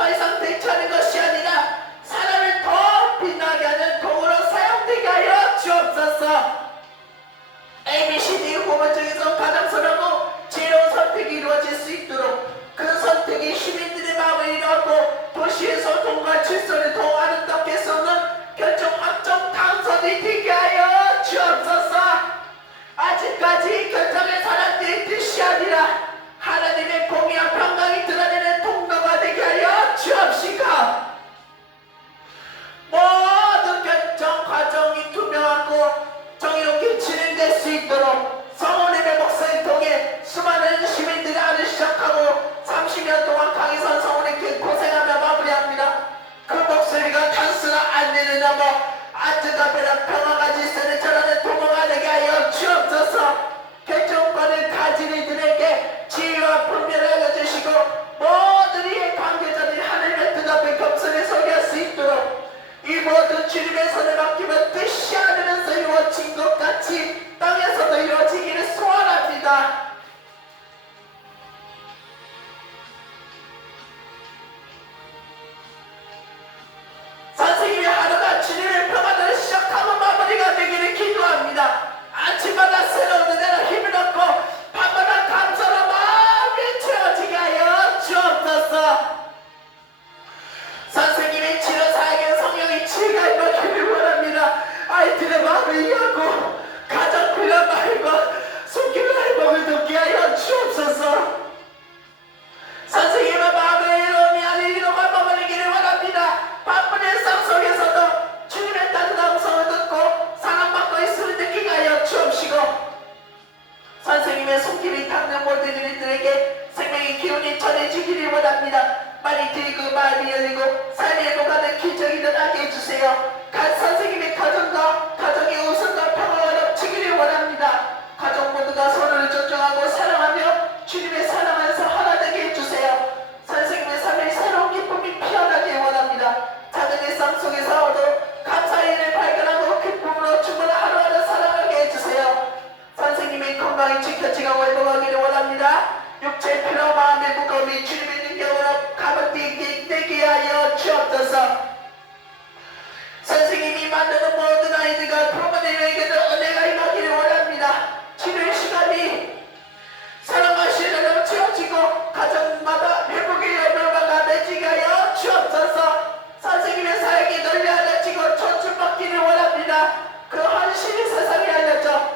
행복해지기를 원합니다. 말이 들리고 마음이 열리고 삶의 녹아든 기적이 일어나게 해주세요. 간 선생님의 가정과 가정의 웃음과 평화가 넘치기를 원합니다. 가족 모두가 서로를 존중하고 사랑하며 주님의 사랑 안에서 하나 되게 해주세요. 선생님의 삶에 새로운 기쁨이 피어나길 원합니다. 작은 일상 속에서도 감사의 일을 발견하고 기쁨으로 충분한 하루하루 살아가게 해주세요. 선생님의 건강이 지켜지고 회복하기를 원합니다. 육체의 피로 마음의 무거움이 주님의 능력으로 가볍게 되게 하여 주옵소서. 선생님이 만드는 모든 아이들과 부모님에게도 은혜가 임하기를 원합니다. 치료의 시간이 사랑과 신뢰로 넘치어지고 가정마다 회복의 열매가 맺히게 하여 주옵소서. 선생님의 사역이 널리 알려지고 존중받기를 원합니다. 그 헌신이 세상에 알려져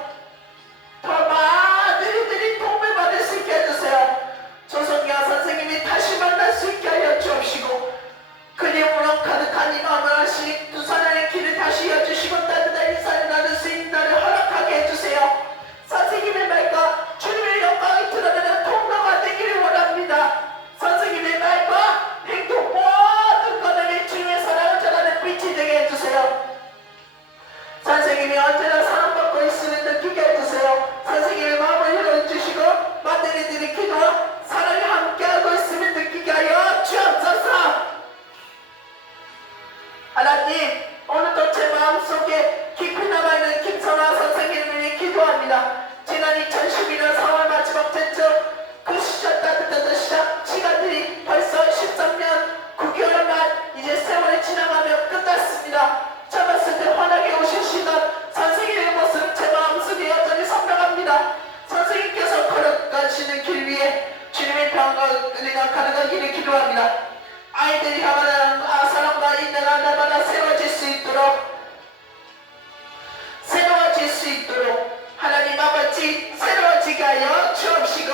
더 많은 이들이 도움을 받을 수 있게 해주세요. 조성기와 선생님이 다시 만날 수 있게 하여 주옵시고 그리움으로 가득한 이 마음을 하신 두 사람의 길을 다시 이어주시고 따뜻한 인사를 나눌 수 있는 날을 허락하게 해주세요. 선생님의 말과 주님의 영광이 드러나는 통로가 되기를 원합니다. 선생님의 말과 행동 모든 것들이 주님의 사랑을 전하는 빛이 되게 해주세요. 선생님이 언제나 사랑받고 있음을 느끼게 해주세요. 선생님의 마음을 열어주시고 만든 이들의 기도와 사랑이 함께하고 있음을 느끼게 하여 주옵소서. 하나님, 오늘도 제 마음속에 깊이 남아있는 김선화 선생님을 위해 기도합니다. 지난 2012년 4월 마지막 때쯤 그 시절 따뜻했던 시간들이 벌써 13년 9개월만 이제 세월이 지나가며 끝났습니다. 참았을 때 환하게 오신 시간 선생님의 모습 제 마음속에 여전히 선명합니다. 선생님께서 걸어가시는 길 위에 주님의 평안과 은혜가 가득하기를 기도합니다. 아이들이 향하는 사랑과 인내가 날마다 새로워질 수 있도록 하나님 아버지 새로워지게 하여 주옵시고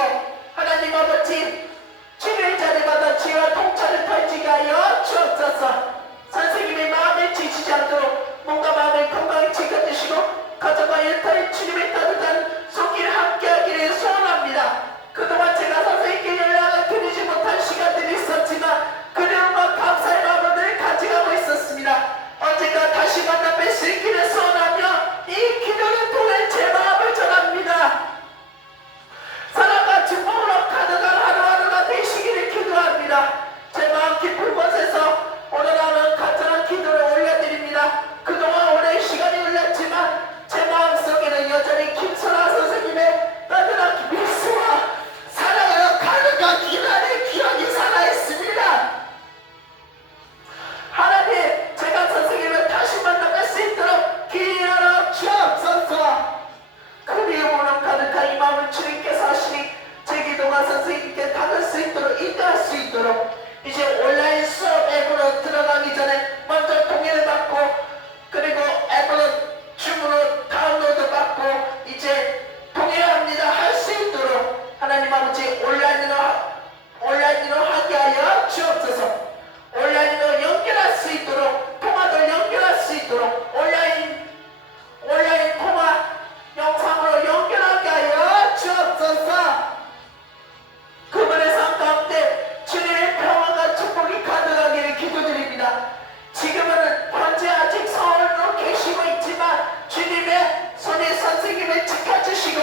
하나님 아버지 주님의 자리마다 지혜와 통찰을 펼치게 하여 주옵소서. 선생님의 마음을 지치지 않도록 몸과 마음을 건강히 지켜주시고 가정과 일터에 주님의 따뜻한 손길을 함께하기를 소원합니다. 그동안 제가 선생님께 연락을 드리지 못한 시간들이 있었지만 그리움과 감사의 마음을 가져가고 있었습니다. 언젠가 다시 만나 뵐 수 있기를 소원하며 이 기도를 통해 제 마음을 전합니다. 사랑과 축복으로 가득한 하루하루가 되시기를 기도합니다. 제 마음 깊은 곳에서 오늘 하루 간절한 기도를 올려드립니다. 그동안 오랜 시간이 흘렀지만 제 마음속에는 여전히 김선화 선생님의 따뜻한 미소와 사랑으로 가득한 기도의 기억이 살아있습니다. 하나님, 제가 선생님을 다시 만나뵐 수 있도록 기회하여 주옵소서. 그리움으로 가득한 이 마음을 주님께서 하시니 제 기도가 선생님께 닿을 수 있도록 인도할 수 있도록 이제 온라인 수업 앱으로 들어가기 전에 먼저 동의를 받고 그리고 앱으로 줌으로 다운로드 받고 이제 동의합니다 할 수 있도록 하나님 아버지 온라인으로 하게 하여 주옵소서. 온라인으로 연결할 수 있도록 통화도 연결할 수 있도록 온라인 통화 영상으로 연결하게 하여 주옵소서. 그분의 삶 가운데 주님의 평화가 축복이 가득하기를 기도드립니다. 지금은 현재 아직 서울로 계시고 있지만 주님의 손에 선생님을 지켜주시고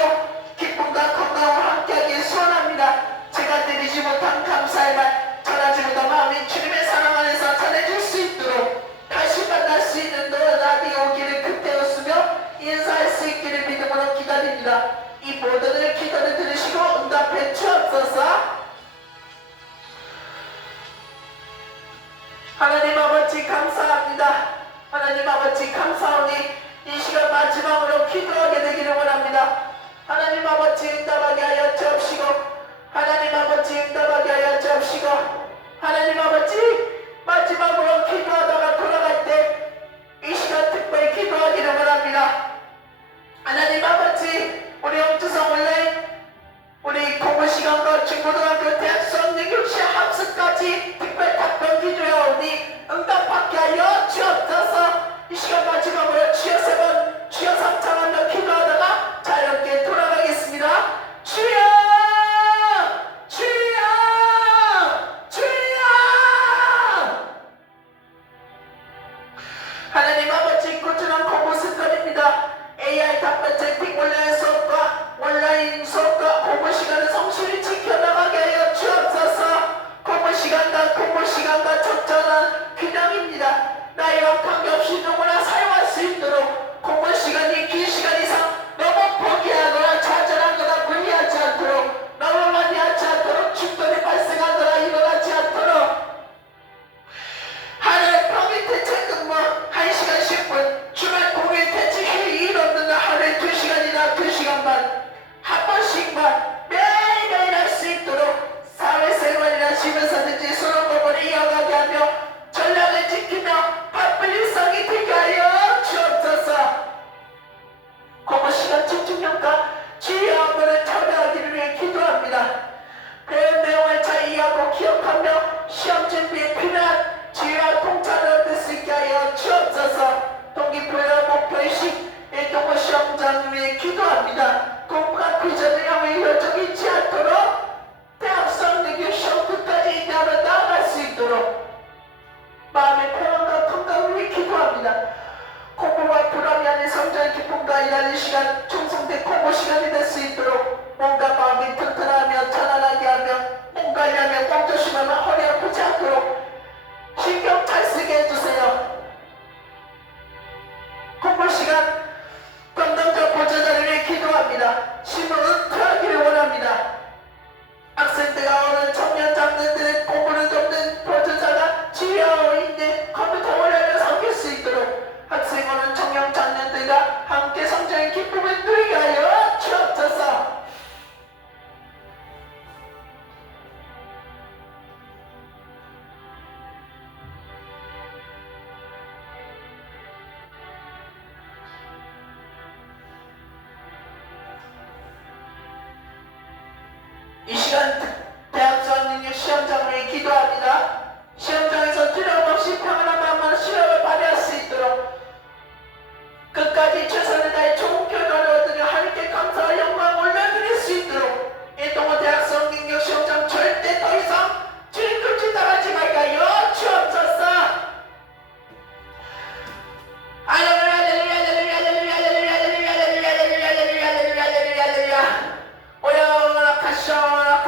기쁨과 건강을 함께하길 소원합니다. 제가 드리지 못한 감사의 말 전하지 못한 마음이 주님의 사랑 안에서 전해질 수 있도록 다시 만날 수 있는 날이 오기를 그때 웃으며 인사할 수 있기를 믿음으로 기다립니다. 이 모든 기도를 들으시고 응답해 주옵소서. 하나님 아버지 감사합니다. 하나님 아버지 감사하니 이 시간 마지막으로 기도하게 되기를 원합니다. 하나님 아버지 응답하게 하여 주옵시고 하나님 아버지 응답하게 하여 주옵시고 하나님 아버지 마지막으로 기도하다가 돌아갈 때 이 시간 특별히 기도하기를 원합니다. 하나님 아버지 우리 옥주성 온라인 우리 공부시간과 중고등학교 대학 수학능력시 학습까지 특별 답변 기도에 오니 응답받게 하여 주옵소서. 이 시간 마지막으로 주여 세 번 주여 삼창하며 기도하다가 자유롭게 돌아가겠습니다. 주여 나이와 관계없이 누구나 사용할 수 있도록 공부 시간이 긴 시간 이상 너무 포기하거나 좌절하거나 무리하지 않도록 너무 많이 하지 않도록 충돌이 발생하거나 일어나지 않도록 하루에 평일 대체 근무 1시간 10분 주말 공휴일 대체 휴일 없는 날 하루에 2시간이나 2시간 반 한 번씩만 매일매일 할 수 있도록 사회생활이나 집에서든지 서로 법을 이어가게 하며 전략을 지키며 바쁜 일상이 되게 하여 주옵소서. 공부 시간 집중력과 지혜 업무를 참여하기를 위해 기도합니다. 배운 내용을 잘 이해하고 기억하며 시험 준비에 필요한 지혜와 통찰을 얻을 수 있게 하여 주옵소서. 동기부여와 목표의식 일동부 시험장을 위해 기도합니다. 공부가 비전을 향해 이루어지지 않도록 대학생 능력 시험 끝까지 인내하며 나아갈 수 있도록 마음의 평안과 건강을 위해 기도합니다. 공부와 불안이 아닌 성장의 기쁨과 일하는 시간 충성된 공부 시간이 될 수 있도록 몸과 마음이 튼튼하며 편안하게 하며 몸 관리하며 몸 조심하며 허리 아프지 않도록 신경 잘 쓰게 해주세요. 공부 시간 건강자 보좌자를 위해 기도합니다. 심은 은퇴하기를 원합니다. 학생 때가 오는 청년 장년들의 공부를 돕는 보좌자가 지혜와 인내 컴퓨터 원리를 섬길 수 있도록 학생 오는 청년 장년들과 함께 성장의 기쁨을 누리게 하여 주옵소서. 이 시간 대학생 능력 시험장을 위해 기도합니다. 시험장에서 두려움 없이 평안한 마음으로 실력을 발휘할 수 있도록 끝까지 최선을 다해 좋은 결과를 얻으며 하나님께 감사와 영광을 올려드릴 수 있도록 일동호 대학생 능력 시험장 절대 더 이상 뒤꿈치 당하지 말게 하여 주옵소서. 오야오라 카쇼라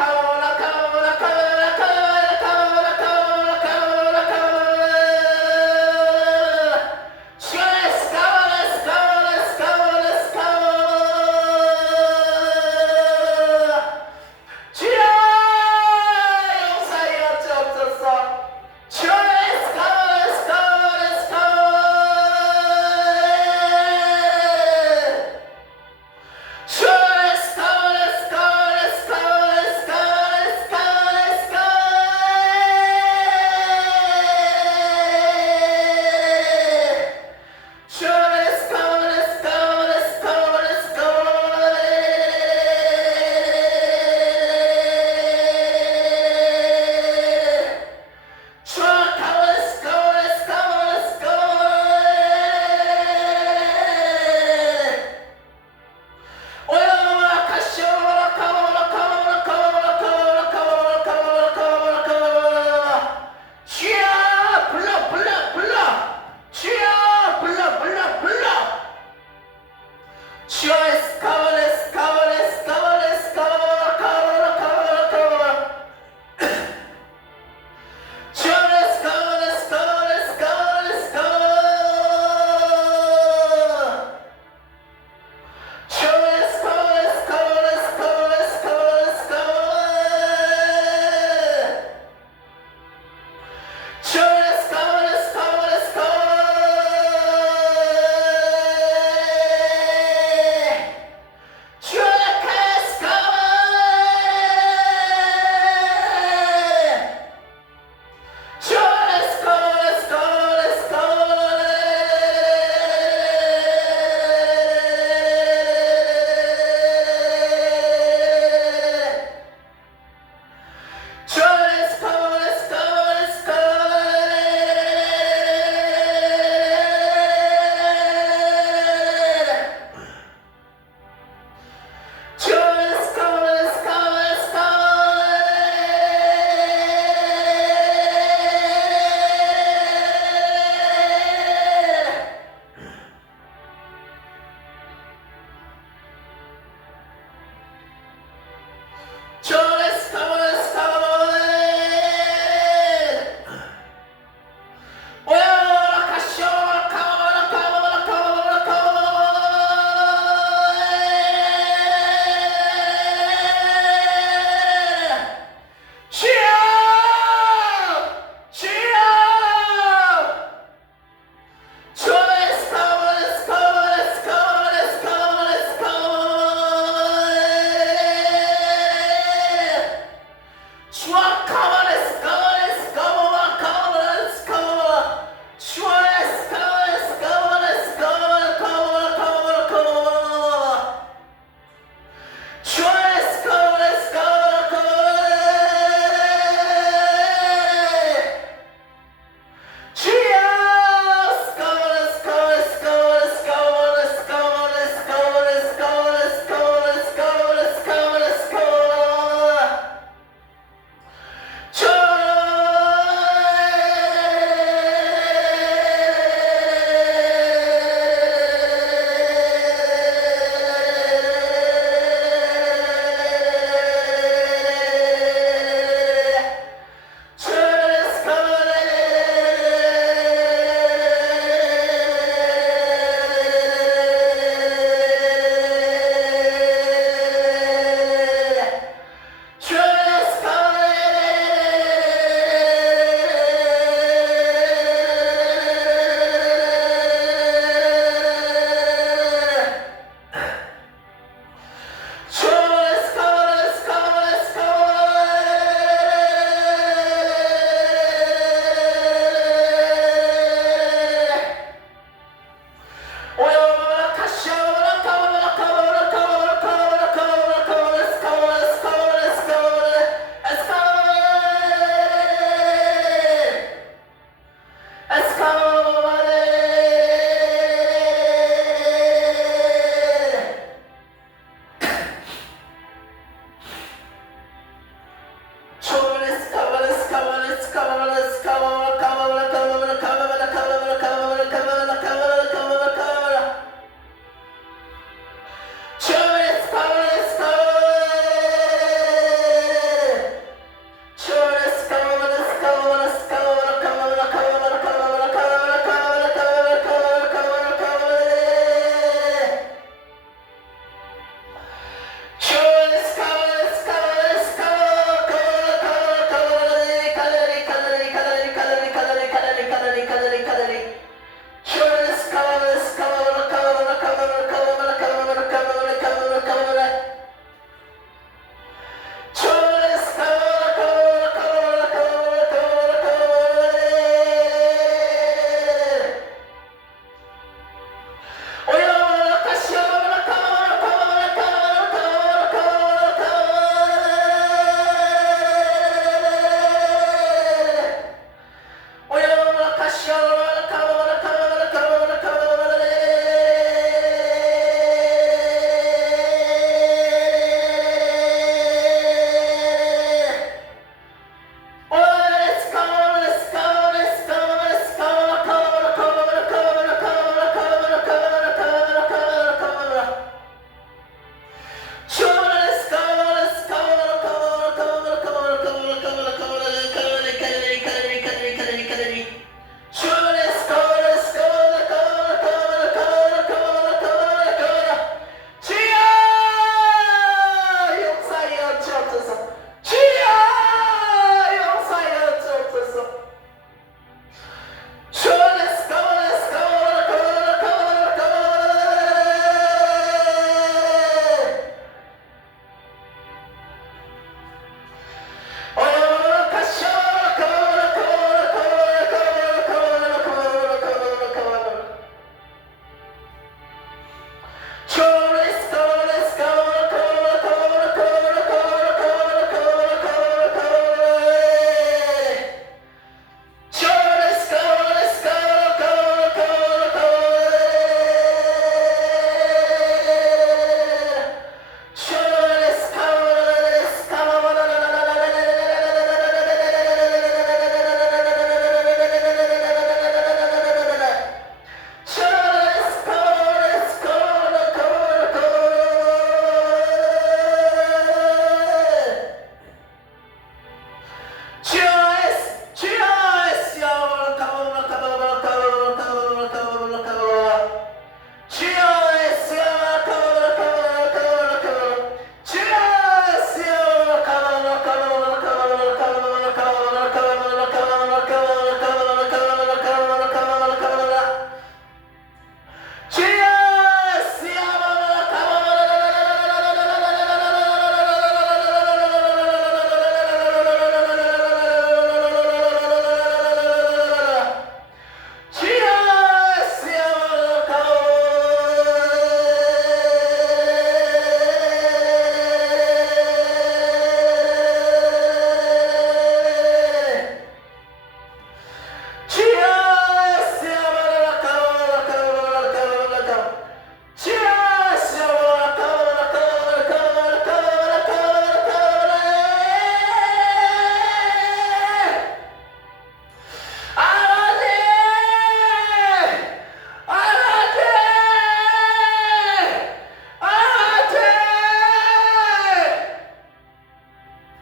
주여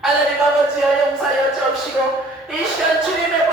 하나님 아버지여 용서하여 주옵시고 이 시간 주님의